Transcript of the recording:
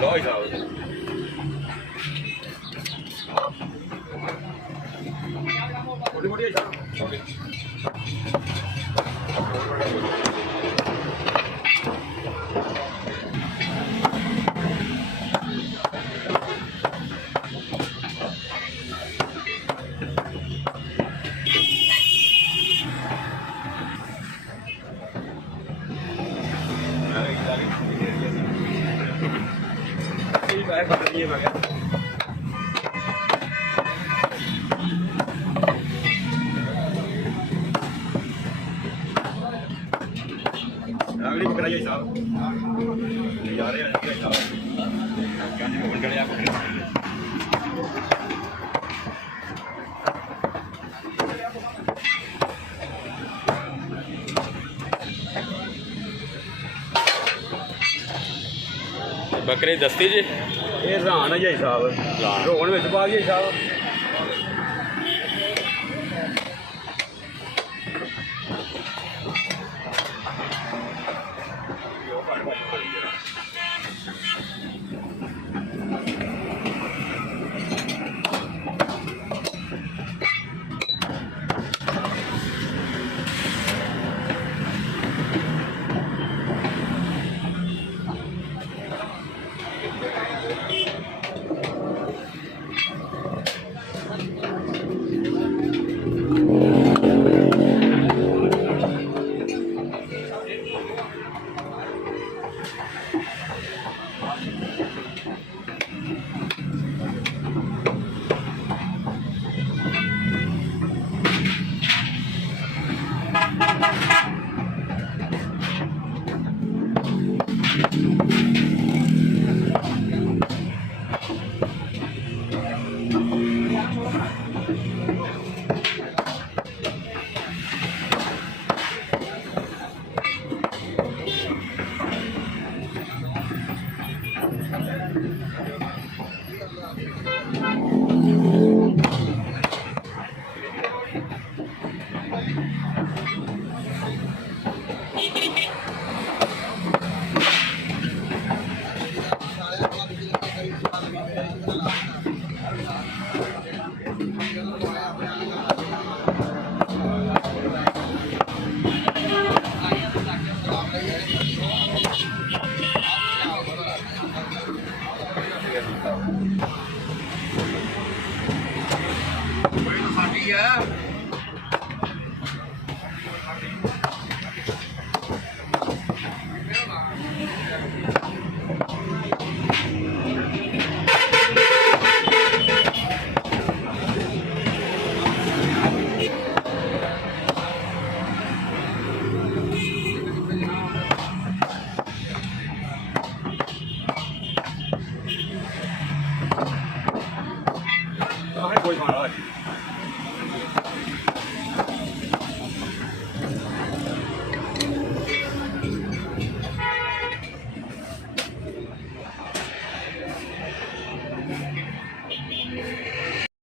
लो ही साहब मोटी मोटी है साहब ओके ये मैं अगली पकड़ा जाए साहब जा रहे हैं साहब क्या नहीं फोन करे आप बकरे दस्ती जी ये रान है जी साहब रोहन में पा जी साहब कोई खाना